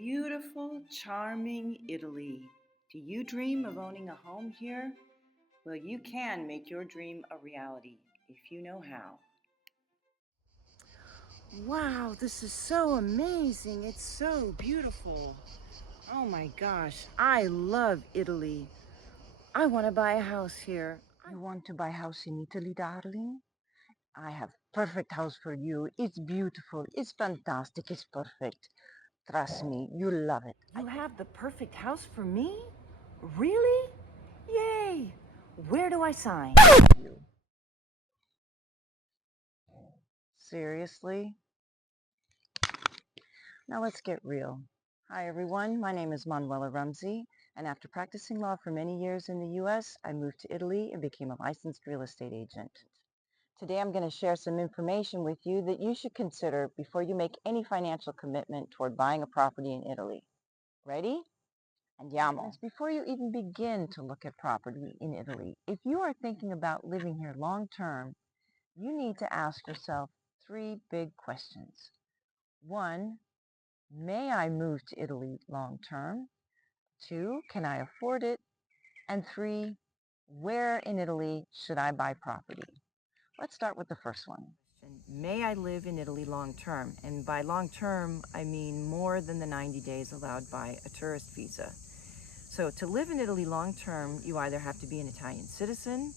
Beautiful, charming Italy. Do you dream of owning a home here? Well, you can make your dream a reality if you know how. Wow, this is so amazing. It's so beautiful. Oh my gosh, I love Italy. I want to buy a house here. You want to buy a house in Italy, darling? I have perfect house for you. It's beautiful. It's fantastic. It's perfect. Trust me, you'll love it. You have the perfect house for me? Really? Yay! Where do I sign? You. Seriously? Now let's get real. Hi everyone, my name is Manuela Rumsey, and after practicing law for many years in the U.S., I moved to Italy and became a licensed real estate agent. Today I'm going to share some information with you that you should consider before you make any financial commitment toward buying a property in Italy. Ready? Andiamo. Before you even begin to look at property in Italy, if you are thinking about living here long term, you need to ask yourself three big questions. One, may I move to Italy long term? Two, can I afford it? And three, where in Italy should I buy property? Let's start with the first one. May I live in Italy long term? And by long term, I mean more than the 90 days allowed by a tourist visa. So to live in Italy long term, you either have to be an Italian citizen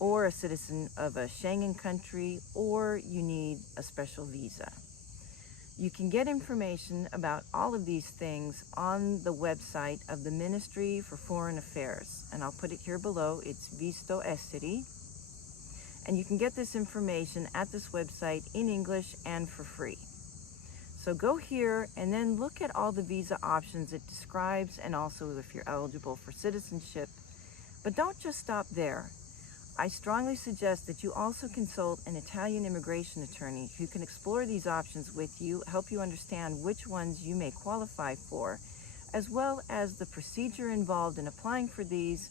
or a citizen of a Schengen country, or you need a special visa. You can get information about all of these things on the website of the Ministry for Foreign Affairs, and I'll put it here below. It's Visto Esteri, and you can get this information at this website in English and for free. So go here and then look at all the visa options it describes, and also if you're eligible for citizenship. But don't just stop there. I strongly suggest that you also consult an Italian immigration attorney who can explore these options with you, help you understand which ones you may qualify for, as well as the procedure involved in applying for these,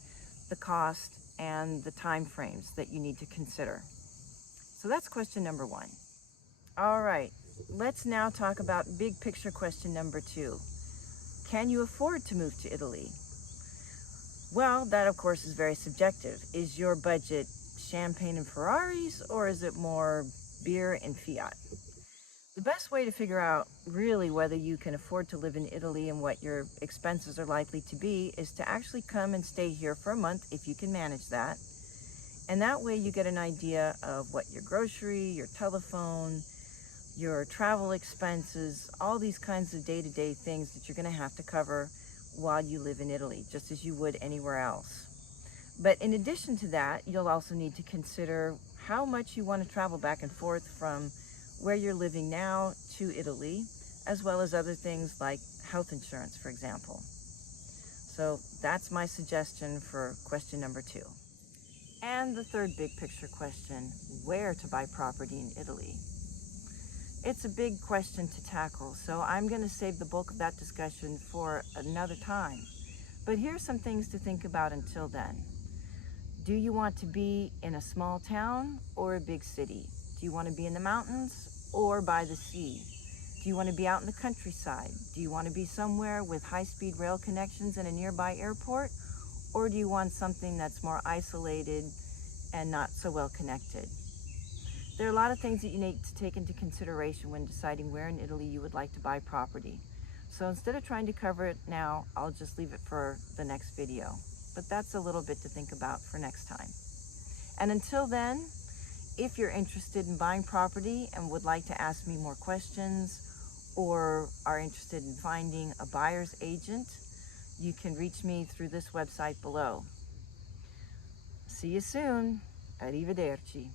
the cost, and the time frames that you need to consider. So that's question number one. All right, let's now talk about big picture question number two. Can you afford to move to Italy? Well, that of course is very subjective. Is your budget champagne and Ferraris, or is it more beer and Fiat? The best way to figure out really whether you can afford to live in Italy and what your expenses are likely to be is to actually come and stay here for a month if you can manage that. And that way you get an idea of what your grocery, your telephone, your travel expenses, all these kinds of day-to-day things that you're going to have to cover while you live in Italy, just as you would anywhere else. But in addition to that, you'll also need to consider how much you want to travel back and forth from where you're living now to Italy, as well as other things like health insurance, for example. So that's my suggestion for question number two. And the third big picture question, where to buy property in Italy? It's a big question to tackle, so I'm going to save the bulk of that discussion for another time. But here's some things to think about until then. Do you want to be in a small town or a big city? Do you want to be in the mountains or by the sea? Do you want to be out in the countryside? Do you want to be somewhere with high-speed rail connections and a nearby airport? Or do you want something that's more isolated and not so well connected? There are a lot of things that you need to take into consideration when deciding where in Italy you would like to buy property. So instead of trying to cover it now, I'll just leave it for the next video. But that's a little bit to think about for next time. And until then, if you're interested in buying property and would like to ask me more questions or are interested in finding a buyer's agent, you can reach me through this website below. See you soon. Arrivederci.